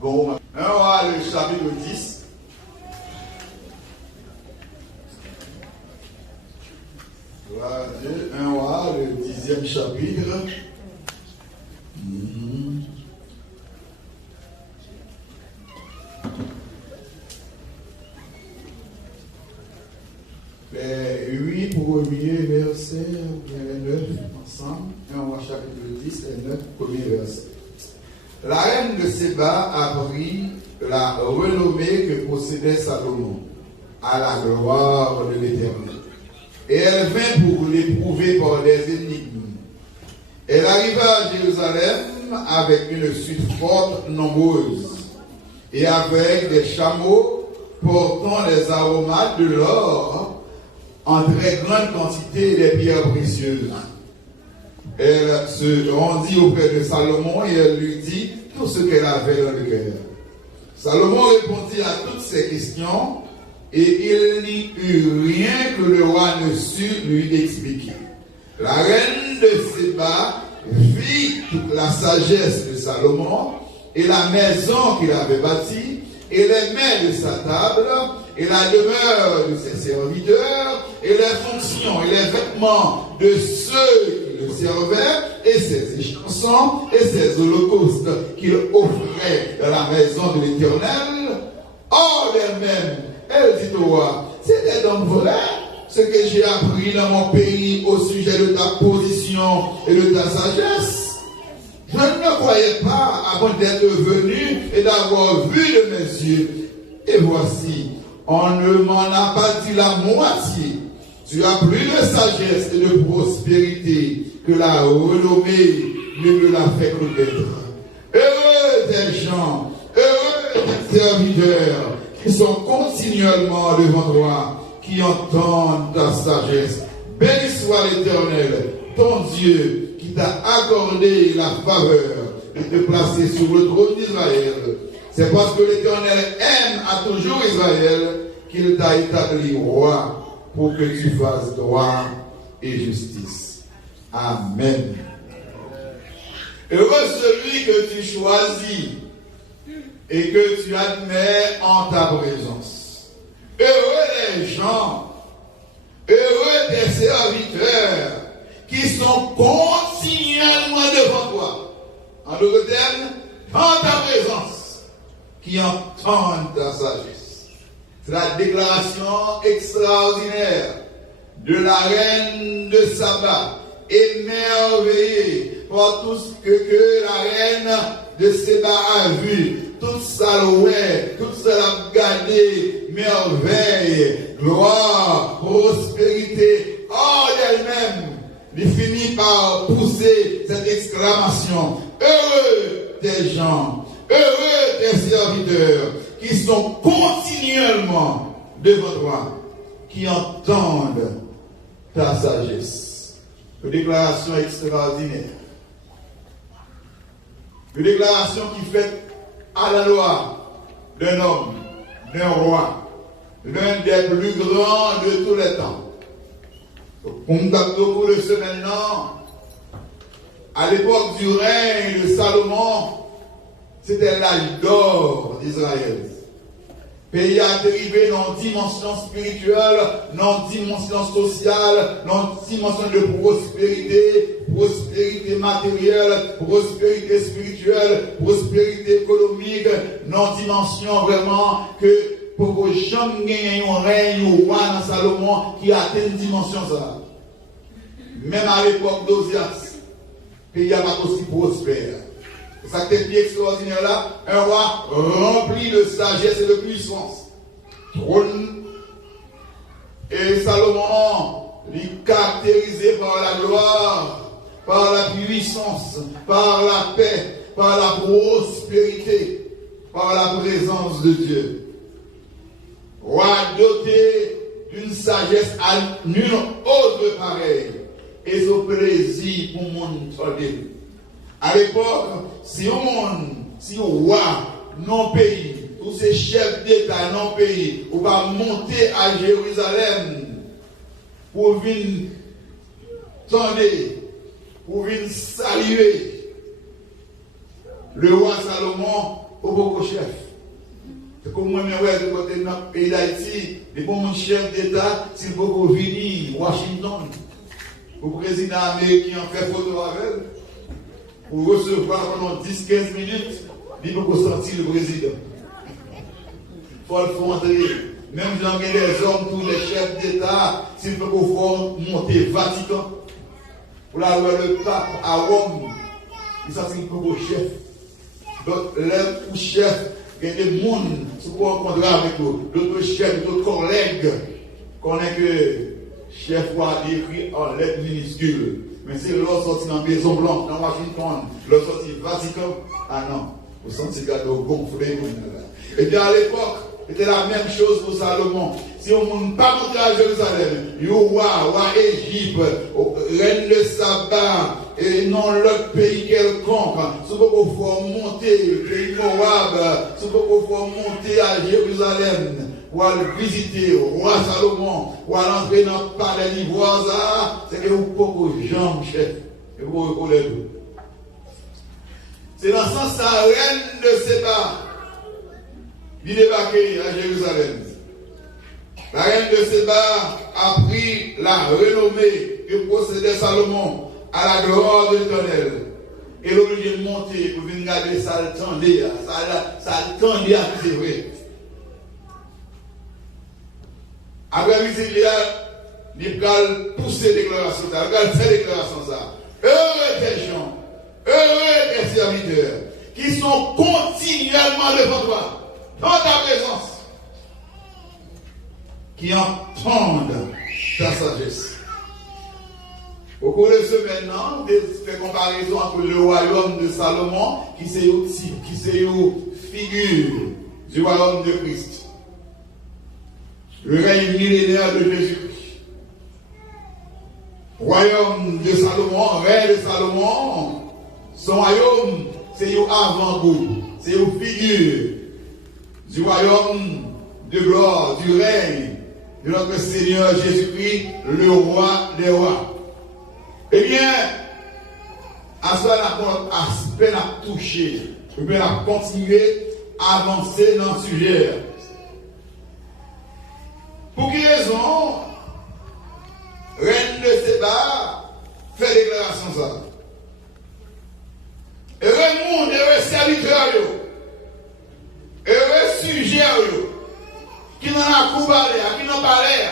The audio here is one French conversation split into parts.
Bon, 1 roi, le chapitre 10. Gloire à Dieu. 1 roi, le 10e chapitre. Les 8 premiers versets, les 9 ensemble. 1 roi, chapitre 10, les 9 premiers versets. La reine de Séba apprit la renommée que possédait Salomon à la gloire de l'Éternel. Et elle vint pour l'éprouver par des énigmes. Elle arriva à Jérusalem avec une suite forte, nombreuse, et avec des chameaux portant des aromates, de l'or, en très grande quantité, et des pierres précieuses. Elle se rendit auprès de Salomon et elle lui dit tout ce qu'elle avait dans le cœur. Salomon répondit à toutes ces questions et il n'y eut rien que le roi ne sut lui expliquer. La reine de Séba vit toute la sagesse de Salomon et la maison qu'il avait bâtie et les mets de sa table et la demeure de ses serviteurs et les fonctions et les vêtements de ceux qui le servaient et ses échansons et ses holocaustes qu'il offrait dans la maison de l'Éternel. Hors d'elle-même, elle dit au roi, c'était donc vrai ce que j'ai appris dans mon pays au sujet de ta position et de ta sagesse. Je ne croyais pas avant d'être venu et d'avoir vu de mes yeux. Et voici, on ne m'en a pas dit la moitié. Tu as plus de sagesse et de prospérité que la renommée ne me l'a fait connaître. Heureux des gens, heureux des serviteurs qui sont continuellement devant toi, qui entendent ta sagesse. Béni soit l'Éternel, ton Dieu, qui t'a accordé la faveur de te placer sur le trône d'Israël. C'est parce que l'Éternel aime à toujours Israël qu'il t'a établi roi pour que tu fasses droit et justice. Amen. Heureux celui que tu choisis et que tu admets en ta présence. Heureux les gens, heureux tes serviteurs qui sont continuellement devant toi. En d'autres termes, en ta présence, qui entendent ta sagesse. C'est la déclaration extraordinaire de la reine de Saba, émerveillée par tout ce que la reine de Séba a vu, toute sa louée, toute sa gardée, merveille, gloire, prospérité, hors d'elle-même. Il finit par pousser cette exclamation. Heureux des gens, heureux des serviteurs qui sont continuellement devant toi, qui entendent ta sagesse. Une déclaration extraordinaire. Une déclaration qui fait à la loi d'un homme, d'un roi, l'un des plus grands de tous les temps. On date beaucoup de ce maintenant. À l'époque du règne de Salomon, c'était l'âge d'or d'Israël. Pays a dérivé dans dimension spirituelle, dans dimension sociale, dans dimension de prospérité, prospérité matérielle, prospérité spirituelle, prospérité économique, dans dimension vraiment que pour que jamais gagner un règne ou roi dans Salomon qui atteint une dimension ça. Même à l'époque d'Ozias, le pays n'a pas aussi prospère. C'est ça qui est extraordinaire là, un roi rempli de sagesse et de puissance. Trône. Et Salomon, il caractérisé par la gloire, par la puissance, par la paix, par la prospérité, par la présence de Dieu. Roi doté d'une sagesse à nulle autre pareille. Et ce plaisir pour mon monde. À l'époque, si un roi, non pays, tous ces chefs d'État, non pays, on va monter à Jérusalem pour venir tendre, pour venir saluer le roi Salomon, au beau chef. C'est comme moi, je côté dans le pays d'Haïti, les bons chefs d'État, s'il faut venir Washington, le président américain fait photo avec elle, pour recevoir pendant 10-15 minutes, il faut sortir le président. Il faut le faire entrer. Même j'en ai des hommes, tous les chefs d'État, s'il faut monter Vatican, pour la loi le pape à Rome, il s'agit pour chef. Donc, l'un ou chef, il y a des gens qui sont rencontrés avec nous, d'autres chefs, d'autres collègues, qu'on est que chef va écrit en lettres minuscules. Mais c'est l'autre sorti dans la Maison Blanche, dans Washington, l'autre sorti Vatican, ah non, vous sentez le gâteau gonflé. Et bien à l'époque, c'était la même chose pour Salomon. Si on ne pas monter à Jérusalem, il y a roi Égypte, reine de Saba, et non l'autre pays quelconque, si vous pouvez monter, pays Moab, si vous pouvez monter à Jérusalem, pour aller visiter le roi Salomon, pour aller entrer dans le palais d'ivoire, c'est que vous pouvez jambes, chef, et vous pouvez c'est dans ce sens la reine de Séba, il débarqué à Jérusalem. La reine de Séba a pris la renommée que possédait Salomon à la gloire de l'Éternel. Et l'obligé de monter pour venir regarder ça le tendait, c'est vrai. Après visite, il va pousser déclaration, il va faire déclaration ça. Heureux des gens, heureux des serviteurs qui sont continuellement devant toi. Dans ta présence, qui entendent ta sagesse. Au cours de ce maintenant, on fait comparaison entre le royaume de Salomon, qui c'est une type, qui c'est une figure du royaume de Christ. Le règne millénaire de Jésus-Christ. Royaume de Salomon, règne de Salomon, son royaume, c'est une avant-goût, c'est une figure du royaume de gloire, du règne de notre Seigneur Jésus-Christ, le roi des rois. Eh bien, à cela, on a peine à toucher, on peut continuer à avancer dans le sujet. Pour quelle raison, reine de Séba fait déclaration ça? Heureux monde, heureux serviteur, heureux sujet, qui n'en a coubalé, qui n'en parlait,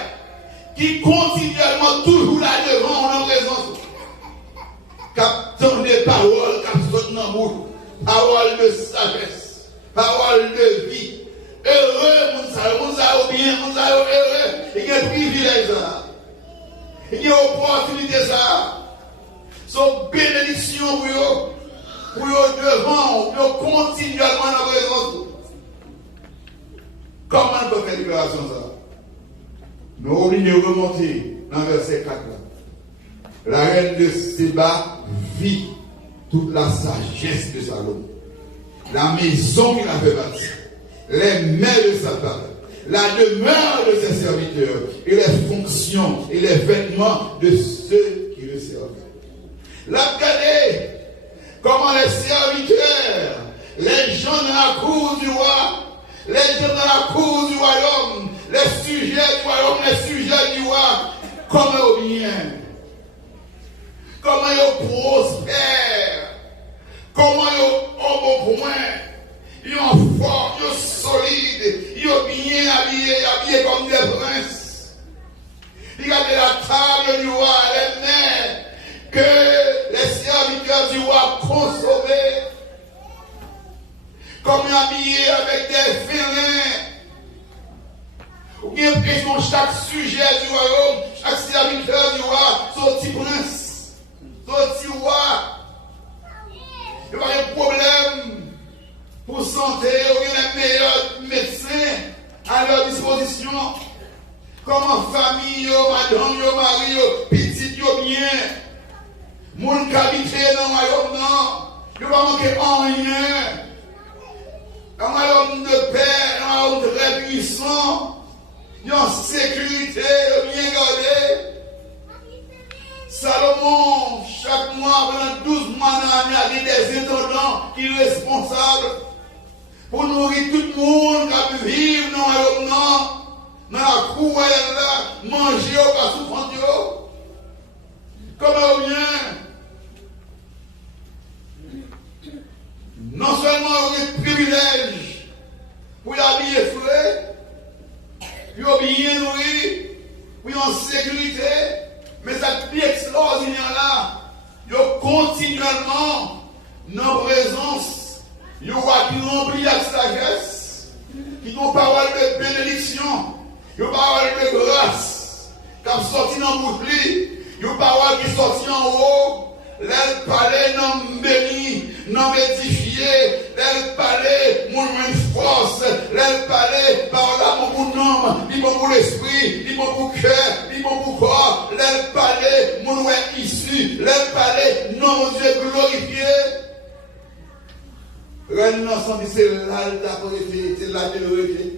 qui continuellement toujours là devant en présence, qui attend des paroles, qui sortent dans le bouche, paroles de sagesse, paroles de vie. Heureux, moun sa bien, moun sa heureux, il y a un privilège ça, il y a une opportunité ça, son bénédiction pour eux devant, pour continuellement dans la présence. Comment on peut faire déclaration ça? Nous sommes obligés de remonter dans le verset 4 là. La reine de Séba vit toute la sagesse de Salomon. La maison qu'il avait bâtie, les mains de sa table, la demeure de ses serviteurs et les fonctions et les vêtements de ceux qui le servent. La regardez comment les serviteurs, les gens dans la cour du roi, les gens dans la cour du royaume, les sujets du royaume, les sujets du roi, comment ils bien, comment ils prospèrent, comment ils ont bon point, ils sont forts, ils sont solides, ils sont bien habillés comme des princes. Regardez la table du roi, les mains que les serviteurs du roi consommaient. Comme habillé avec des félins. Ou bien question chaque sujet du royaume, chaque serviteur du roi, son petit prince, son petit roi. Il n'y a pas de problème pour santé, ou bien les meilleurs médecins à leur disposition. Comme en famille, madame, mari, petit, bien. Moun qui habite dans le royaume, non. Il ne va pas manquer en rien. Un royaume de paix, un royaume très puissant, en sécurité, bien gardé. Salomon, chaque mois, pendant 12 mois dans l'année, a des intendants qui sont responsables. privilège pour y habiller frais, pour bien nourrir, pour en sécurité, mais ça plus extraordinaire là, ils continuellement dans présence, ils ont rempli avec sagesse, qui ont parole de bénédiction, ils ont parole de grâce, qui ont sorti dans le bouche, ils ont parole qui sorti en haut. L'elle parlait non béni, non édifié, l'elle parlait mon force, l'elle parlait par là mon nom, ni mon l'esprit, ni mon cœur, ni mon corps, l'elle parlait mon issu, l'elle parlait non mon Dieu glorifié. Reine ensemble, c'est là le tapé, c'est là le refait.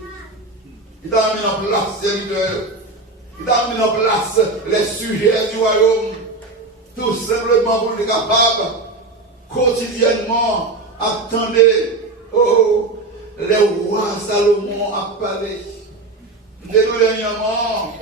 Il t'a mis en place serviteur, il t'a mis en place les sujets du royaume. Tout simplement pour être capable, quotidiennement, attendez, oh, les rois Salomon a parlé. Dernièrement,